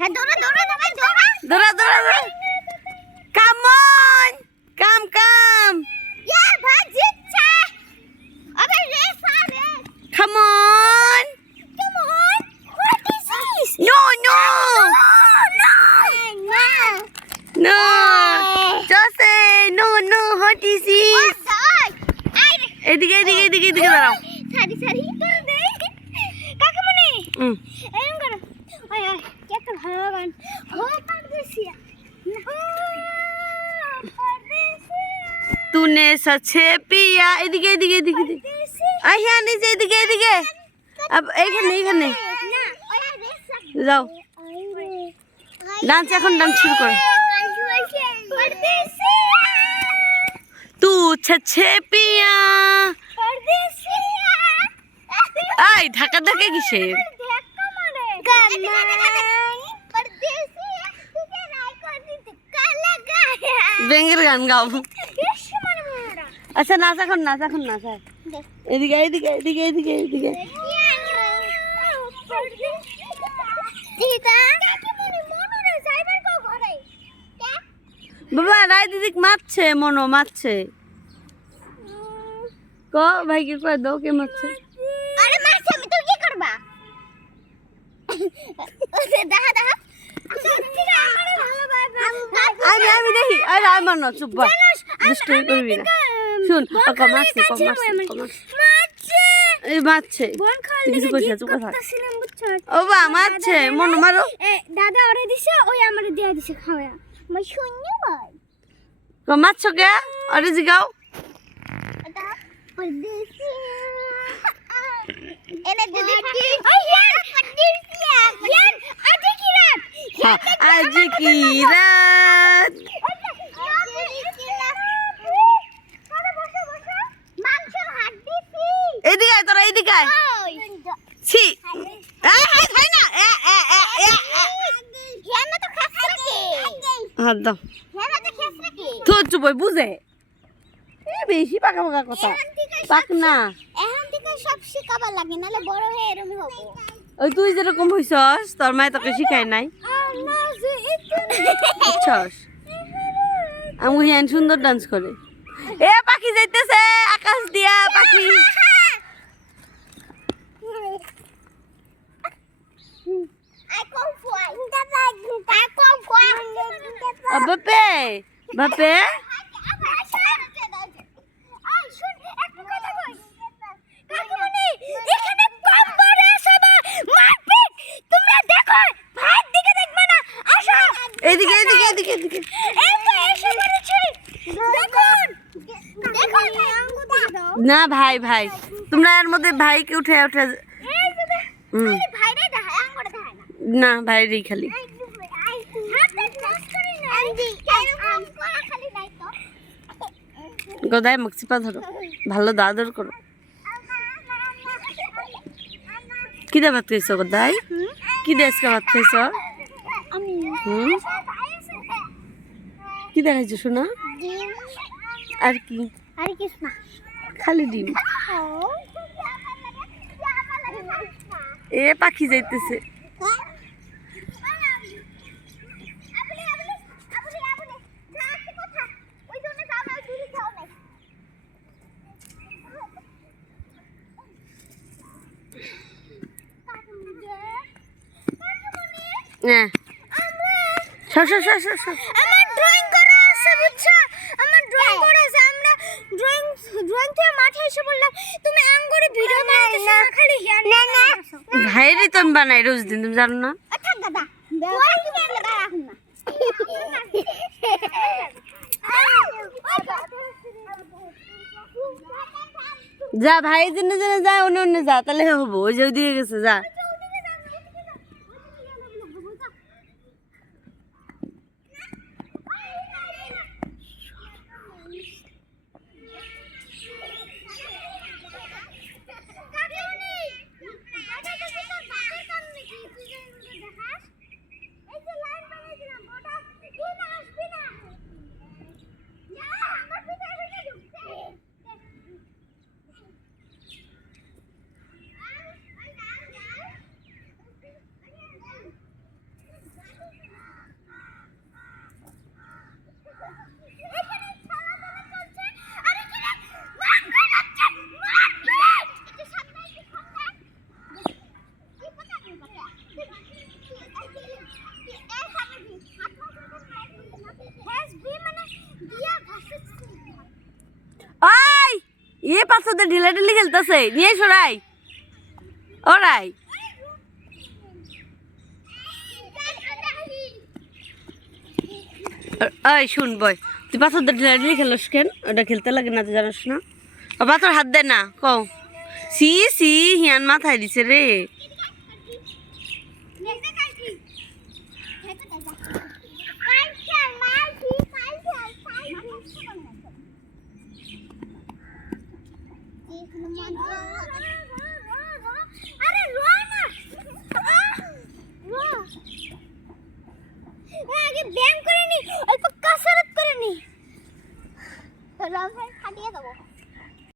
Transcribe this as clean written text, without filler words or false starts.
হ্যাঁ দৌড়া দৌড়া দৌড়া দৌড়া দৌড়া দৌড়া কাম অন কাম ইয়া ভাই জিতছে আবে race come on come on what is this no no no জোসে no no what is this এদিকে এদিকে এদিকে এদিকে দাঁড়াও সারি সারি করে দে কাকুমনি এরকম করো ওই ওই কত ভালো গান ও পারদেশিয়া तूने सचे पिया এদিকে এদিকে এদিকে আই হ্যাঁ নিচে এদিকে এদিকে अब এইখানে যাও ডান্স এখন ডান্স শুরু করো तू सचे पिया আই ঢাকা ঢাকা কিসে বেঙ্গের গান গাও আচ্ছা নাচ এখন নাচ এদিকে এদিকে এদিকে এদিকে এদিকে বাবা রায় দিদিক মারছে মনো মারছে ক ভাইকে কয়ে দাও কে মারছে আরে মারছে আমি তো কি করবা দেখা দেখা আমি দেখি আরে আমার না চুপ বল দুষ্টুমি করবি না শুন ওকে মারছে এই মারছে কিছু কইছে চুপ থাক ও বা মারছে মনো মারো দাদা ওরে দিছে ওই আমারে দিয়া দিছে খাওয়া মই শূন্য ভাই ক মারছো কে আরে জিগাও এটা পরদেশি এনে দিদি ইয়ার পরদেশিয়া ইয়ার আজ কি রাত আজ কি রাত মাংসের হাড্ডি এদিকে আয় তোরা এদিকে আয় ছি খাই না হেনা তো খাসরা কি হাত দাও হেনা তো খাসরা কি তো চুপ বুঝে বেশি পাকা পাকা কথা পাক না এখন থেকে সব শিখাবার লাগে নালে বড় হয়ে এরকমই হবো ওই তুই যেরকম হইছস তোর মায়ে তোকে শিখায় নাই বুঝছস আমি হিয়ান সুন্দর ডান্স করে এ পাখি যাইতেছে আকাশ দিয়া পাখি বাপে বাপে এদিকে এদিকে এদিকে এদিকে না ভাই ভাই তোমরা এর মধ্যে ভাইকে উঠে উঠে না ভাইরই খালি গদায় মক্সিপা ধরো ভালো দাদর করো কি দে ভাত খাইছো গদাই কি দে আজকে ভাত খাইছো কি দেখাইছো শোনা আর কি খালি ডিম এ পাখি যাইতেছে হ্যাঁ আমার ড্রয়িং করা আছে বুঝছো আমার ড্রয়িং করা আছে আমরা ড্রয়িং থেকে মাঠে এসে বললাম তুমি আঙ্গুরে ভিডিও বানাইছো না খালি হেয়ার না না ভাইরই তো আমি বানাই রোজ দিন তুমি জানো না আচ্ছা দাদা ওই কি লাগা রাখুন না যা ভাই জেনে জেনে যা অন্য অন্য যা তাহলে হবো ওই যে ওইদিকে গেছে যা এ পাথরদের ঢিলাঢিলি খেলতেছে নিয়ে সরাই ওরাই ওই শুন বয় তুই পাথরদের ঢিলাঢিলি খেলোস কেন ওটা খেলতে লাগে না তুই জানোস না ও পাথর হাত দে না কও সি সি হিয়ান মাথায় দিছে রে আরে রো না আগে ব্যায়াম করে নি অল্প কসরত করে নি তো রাম ভাই খাটিয়ে দেবো